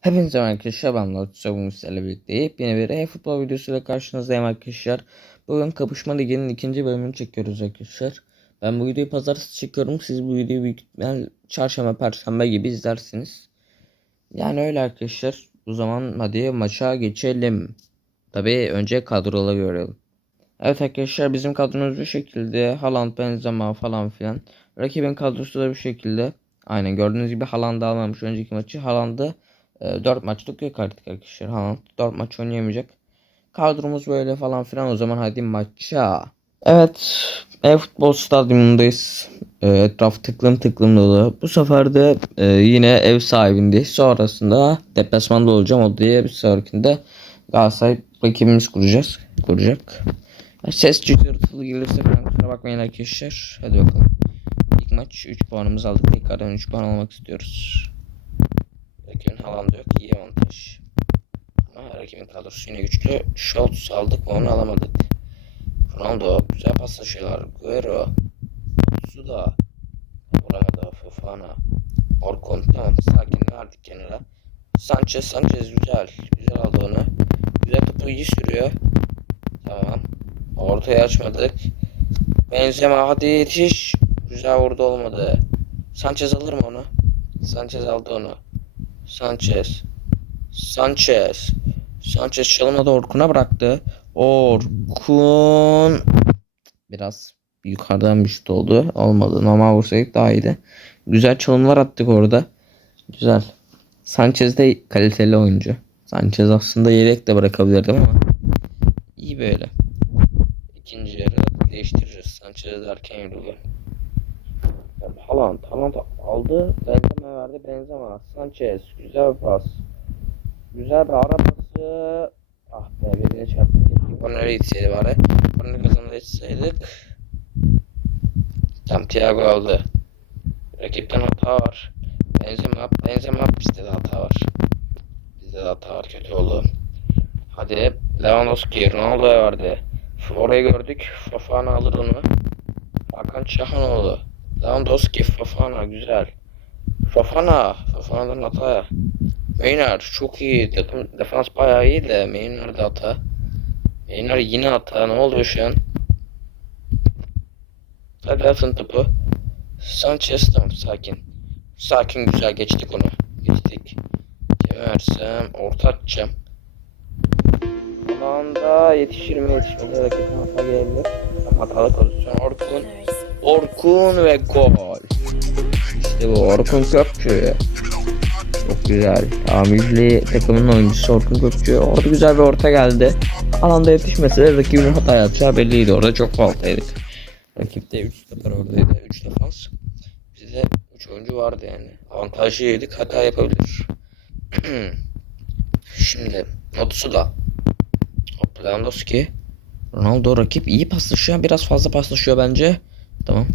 Hepinize merhaba arkadaşlar ben Lord bugün sizlerle birlikte yepyeni bir e-futbol videosuyla karşınızdayım arkadaşlar. Bugün Kapışma Ligi'nin ikinci bölümünü çekiyoruz arkadaşlar. Ben bu videoyu pazartesi çekiyorum. Siz bu videoyu büyük ihtimal çarşamba perşembe gibi izlersiniz. Yani öyle arkadaşlar. O zaman hadi maça geçelim. Tabii önce kadroları görelim. Evet arkadaşlar bizim kadromuz bu şekilde. Haaland, Benzema falan filan. Rakibin kadrosu da bu şekilde. Aynen gördüğünüz gibi Haaland'ı almamış önceki maçı. Haaland'ı 4 maçlık yok artık arkadaşlar. Haaland 4 maç oynayamayacak. Kadromuz böyle falan filan o zaman hadi maça. Evet e-futbol stadyumundayız. E, etraf tıklım tıklım dolu. Bu sefer de e, yine ev sahibindeyiz. Sonrasında deplasmanda olacağım. O diye bir sonrakinde Galatasaray rakibimiz kuracağız. Kuracak. Ses cızırtılı gelirse falan kusura bakmayın arkadaşlar. Hadi bakalım. İlk maç 3 puanımızı aldık. Tekrardan 3 puan almak istiyoruz. Rakibin Haaland yok. iyi avantaj. Ama rakibin kadrosu yine güçlü. Schultz aldık mı onu alamadık. Ronaldo güzel paslaşıyorlar. Guerrero. Suda. Vuramadı Fofana. Orkun tamam sakin verdik kenara. Sanchez Sanchez güzel. Güzel aldı onu. Güzel topu iyi sürüyor. Tamam. Ortaya açmadık. Benzema hadi yetiş. Güzel vurdu olmadı. Sanchez alır mı onu? Sanchez aldı onu. Sanchez. Sanchez. Sanchez çalımladı Orkun'a bıraktı. Orkun. Biraz yukarıdan bir şut oldu. Olmadı. Normal vursaydık daha iyiydi. Güzel çalımlar attık orada. Güzel. Sanchez de kaliteli oyuncu. Sanchez aslında yedek de bırakabilirdim ama. iyi böyle. İkinci yarı değiştireceğiz. Sanchez erken yürüdü. Haaland, Haaland aldı. Benzema verdi. Benzema. Sanchez. Güzel bir pas. Güzel bir ara pası. Ah be birine çarptı. Korner'e gitseydi bari. Korner kazandı etseydik. Tam Thiago aldı. Rakipten hata var. Benzema, Benzema bizde de hata var. Bizde de hata var. Kötü oldu. Hadi Lewandowski, Ronaldo'ya verdi. Orayı gördük. Fofana alır onu. Hakan Çahanoğlu. Lewandowski, Fofana güzel. Fofana, Fofana'dan hata. Maynard çok iyi. Takım defans bayağı iyi de Maynard hata. Maynard yine hata. Ne oluyor şu an? Hadi atın topu. Sanchez tamam sakin. Sakin güzel geçtik onu. Geçtik. Kime versem orta atacağım. Alanda yetişir mi yetişmedi. Rakibin hata gelebilir. Hatalı pozisyon. Orkun. Orkun ve gol. İşte bu Orkun Kökçü. Çok güzel. Tamirli takımın oyuncusu Orkun Kökçü. Orada güzel bir orta geldi. Alanda yetişmese de rakibin hata yapacağı belliydi. Orada çok faltaydık. Rakipte 3 stoper oradaydı. 3 defans. Bizde 3 oyuncu vardı yani. Avantajlıydık. Hata yapabilir. Şimdi Notusu da. Hop Lewandowski. Ronaldo rakip iyi paslaşıyor. Biraz fazla paslaşıyor bence. Tamam.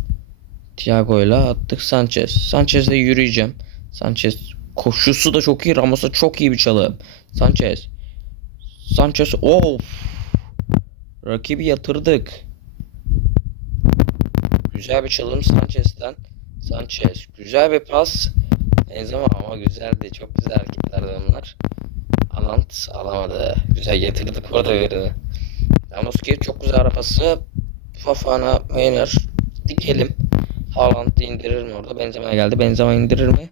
Thiago ile attık Sanchez. Sanchez'le yürüyeceğim. Sanchez koşusu da çok iyi. Ramos'a çok iyi bir çalım. Sanchez. Sanchez of. Rakibi yatırdık. Güzel bir çalım Sanchez'den. Sanchez. Güzel bir pas. Benzema ama güzeldi. Çok güzel hareketlerdi onlar. Haaland alamadı. Güzel getirdik orada verini. Lewandowski çok güzel arapası. Fafana, Maynard dikelim. Haaland indirir mi orada? Benzema geldi. Benzema indirir mi?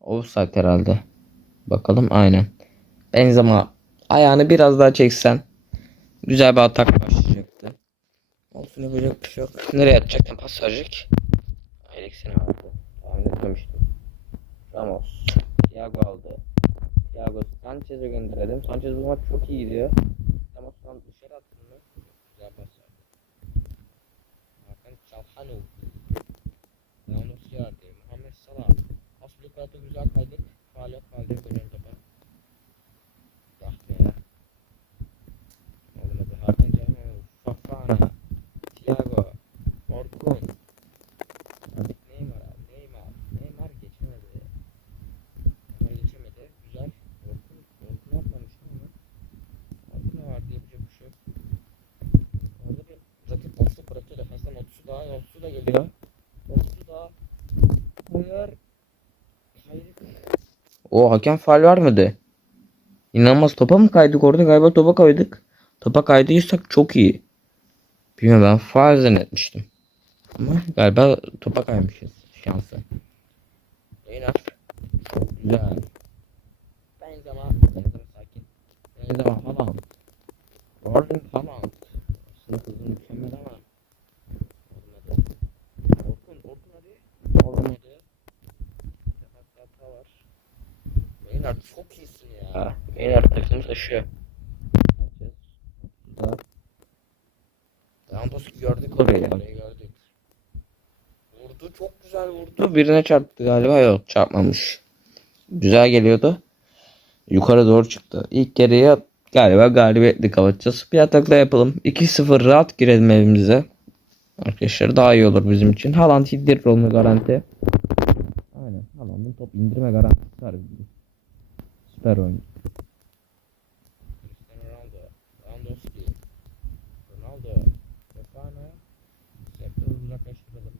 Offside herhalde. Bakalım aynen. Benzema ayağını biraz daha çeksen güzel bir atak başlayacaktı. Olsun yapacak bir şey yok. Nereye atacaktın? Pas verecek. Eriksen'e aldı. Tahmin etmemiştim. Ramos. Thiago aldı. Thiago Sanchez'e gönderelim. Sanchez bu maç çok iyi gidiyor. Ramos'tan dışarı attın mı? Güzel pas verdi. Hakan Çalhanoğlu. Yalnız yardı. Muhammed Salah. Aslı kartı güzel kaydık. Faal yok. Faal yok. Dönen topa. Ah be. Olmadı. Hakan Çalhanoğlu. Fafana. Thiago. Orkun. Neymar. Neymar. Neymar geçemedi. Neymar geçemedi. Güzel. Orkun. Orkun atmamıştı ama. Orkun'a vardı yapacak bir şey yok. Orada bir rakip boşluk bırakıyor. Defanstan Otsu daha. Otsu da geliyor. Otsu da. Hayır. Hayır. O hakem faul vermedi. İnanılmaz topa mı kaydık orada galiba topa kaydık. Topa kaydıysak çok iyi. Bilmiyorum ben faul zannetmiştim. Ama galiba topa kaymışız. Oynar. Çok güzel. Benzema. Benzema sakin. Benzema Haaland. Erling Haaland. Aslında hızı mükemmel ama. Olmadı. Orkun, Orkun hadi. Olmadı. Defans hata var. Maynard çok iyisin ya. Maynard takımı taşıyor. Sanchez. Lewandowski gördük orayı. Orayı gördük. Vurdu çok güzel vurdu. Birine çarptı galiba yok çarpmamış. Güzel geliyordu. Yukarı doğru çıktı. İlk yarıya galiba galibiyetle kapatacağız. Bir atakla yapalım. 2-0 rahat girelim evimize. Arkadaşlar daha iyi olur bizim için. Haaland indirir onu garanti. Aynen. Haaland'ın top indirme garantisi var bizim. Süper oyun. Cristiano Ronaldo, Lewandowski, Ronaldo, Stefano, Sektöre uzaklaştıralım.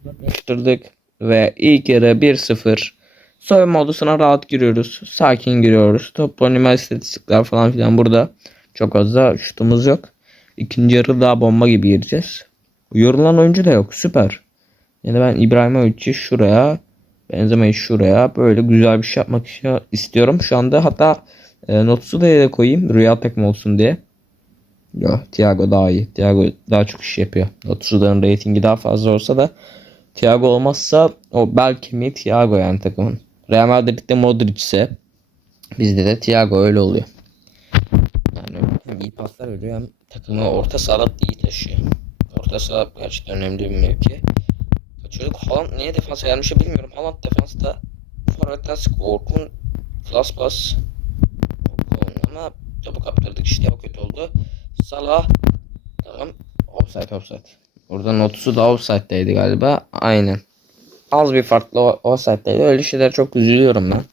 Uzaklaştırdık ve ilk yarı 1-0. Soyunma odasına rahat giriyoruz. Sakin giriyoruz. Top oynama istatistikler falan filan burada. Çok fazla şutumuz yok. İkinci yarı daha bomba gibi gireceğiz. Yorulan oyuncu da yok. Süper. Yani ben İbrahimovic'i şuraya, Benzema'yı şuraya böyle güzel bir şey yapmak istiyorum. Şu anda hatta e, Nots'u da koyayım. Rüya takım olsun diye. Yo, Thiago daha iyi. Thiago daha çok iş yapıyor. Nots'u'ların reytingi daha fazla olsa da Thiago olmazsa o bel kemiği Thiago yani takımın. Real Madrid'de Modric ise bizde de Thiago öyle oluyor. Yani hem iyi paslar veriyor hem takımı orta sahada iyi taşıyor. Orta saha gerçekten önemli bir mevki. Kaçıyorduk. Haaland niye defans gelmiş bilmiyorum. Haaland defansta forvetten Orkun Flas pas. Ama topu kaptırdık işte o kötü oldu. Salah tamam. Offside offside. Oradan notusu da offside'deydi galiba. Aynen. Az bir farklı offside'deydi. Öyle şeyler çok üzülüyorum ben.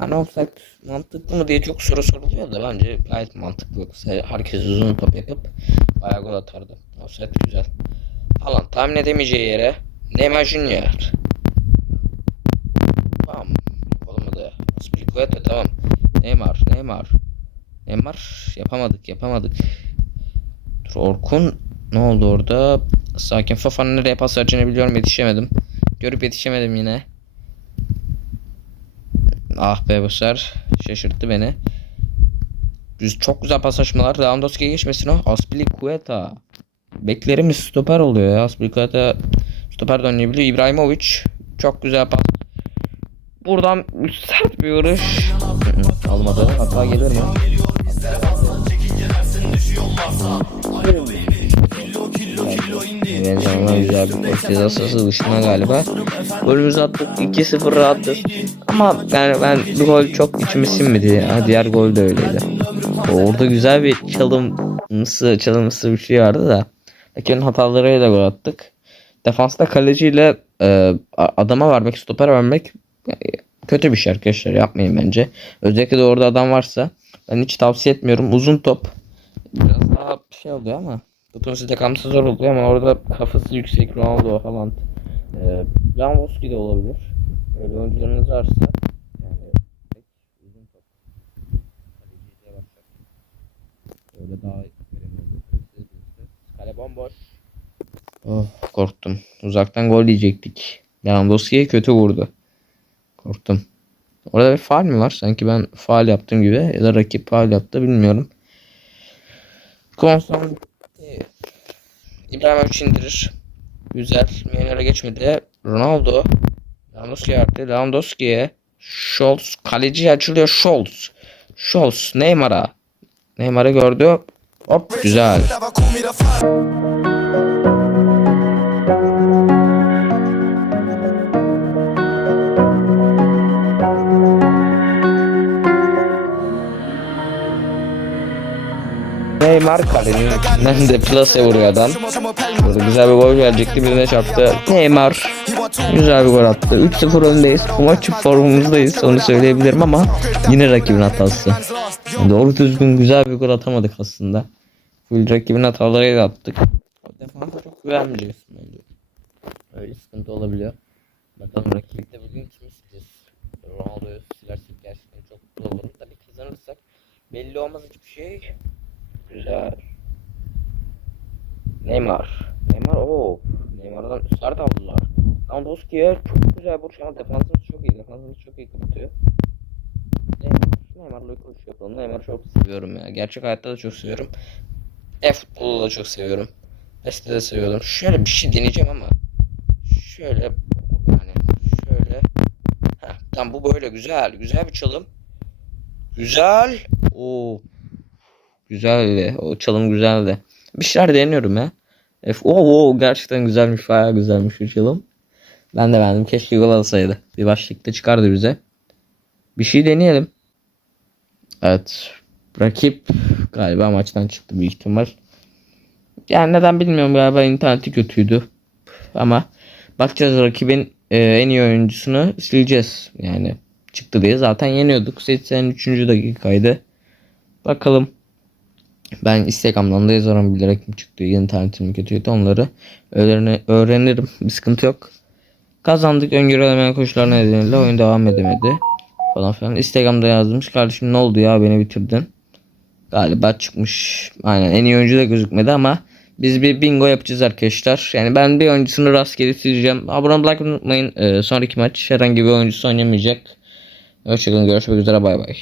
Yani offside mantıklı mı diye çok soru soruluyor da bence gayet mantıklı. Herkes uzun top yapıp bayağı gol atardı. Offside güzel. Falan tahmin edemeyeceği yere Neymar Junior. Tamam. Olmadı. Aspilicueta tamam. Neymar, Neymar. Neymar yapamadık, yapamadık. Dur Orkun ne oldu orada? Sakin Fofana nereye pas vereceğini biliyorum yetişemedim. Görüp yetişemedim yine. Ah be bu sefer şaşırttı beni. Düz çok güzel paslaşmalar. Lewandowski'ye geçmesin o. Aspilicueta. Beklerimiz stoper oluyor ya. Aspilicueta de oynayabiliyor. İbrahimovic çok güzel pas. Buradan sert bir vuruş. Almadı. Hata gelir mi? Benzema güzel bir gol cezası dışına galiba. Golümüzü attık 2-0 rahattır. Ama yani ben bir gol çok içime sinmedi. Ha, diğer gol de öyleydi. Orada güzel bir çalımsı çalımsı bir şey vardı da. Lakin hatalarıyla gol attık. Defansta kaleciyle e, adama vermek, stoper vermek e, kötü bir şey arkadaşlar. Yapmayın bence. Özellikle de orada adam varsa ben hiç tavsiye etmiyorum. Uzun top biraz daha şey oluyor ama tutun sizde kalması zor oluyor ama orada kafası yüksek Ronaldo falan. E, Lewandowski de olabilir. Öyle oyuncularınız varsa. Öyle daha verimli olur. Kale bomboş. Oh korktum. Uzaktan gol diyecektik. Lewandowski'ye kötü vurdu. Korktum. Orada bir faal mi var? Sanki ben faal yaptığım gibi ya da rakip faal yaptı bilmiyorum. Konson İbrahimovic indirir. Güzel. Miyanara geçmedi. Ronaldo. Lewandowski yaptı. Lewandowski'ye Scholz. Kaleci açılıyor Scholz. Scholz. Neymar'a. Neymar'ı gördü. Hop güzel. Neymar kalenin içinden de plase vuruyor. Burada güzel bir gol gelecekti birine çarptı. Neymar güzel bir gol attı. 3-0 öndeyiz. Bu maçın formumuzdayız onu söyleyebilirim ama yine rakibin hatası. Doğru düzgün güzel bir gol atamadık aslında. Full rakibin hatalarıyla attık. Defansa çok güvenmeyeceğiz bence. Öyle sıkıntı olabiliyor. Bakalım rakipte bugün kimi sileceğiz. Ronaldo'yu silersek gerçekten çok mutlu olurum. Tabii kazanırsak belli olmaz hiçbir şey. Güzel. Neymar. Neymar o. Neymar'dan start aldılar. Lewandowski'ye çok güzel vuruş ama defansımız çok iyi. Defansımız çok iyi kapatıyor. Neymar. Neymar'la koşu yapalım. Neymar'ı çok seviyorum ya. Gerçek hayatta da çok seviyorum. E-futbolu da çok seviyorum. Beste de seviyorum. Şöyle bir şey deneyeceğim ama. Şöyle yani şöyle. Heh, tamam bu böyle güzel. Güzel bir çalım. Güzel. Oo. Güzeldi. O çalım güzeldi. Bir şeyler deniyorum ya. F Oo, oo, gerçekten güzelmiş. Bayağı güzelmiş bu çalım. Ben de beğendim. Keşke gol alsaydı. Bir başlıkta çıkardı bize. Bir şey deneyelim. Evet. Rakip galiba maçtan çıktı büyük ihtimal. Yani neden bilmiyorum galiba interneti kötüydü. Ama bakacağız rakibin e, en iyi oyuncusunu sileceğiz. Yani çıktı diye zaten yeniyorduk. 83. dakikaydı. Bakalım. Ben Instagram'dan da yazarım bilerek mi çıktı internetim kötüydü onları öğreni- öğrenirim bir sıkıntı yok. Kazandık öngörülemeyen koşullar nedeniyle oyun devam edemedi falan filan. Instagram'da yazmış kardeşim ne oldu ya beni bitirdin. Galiba çıkmış. Aynen en iyi oyuncu da gözükmedi ama biz bir bingo yapacağız arkadaşlar. Yani ben bir oyuncusunu rastgele sileceğim. Abone olmayı unutmayın. Ee, sonraki maç herhangi bir oyuncusu oynamayacak. Hoşçakalın görüşmek üzere bay bay.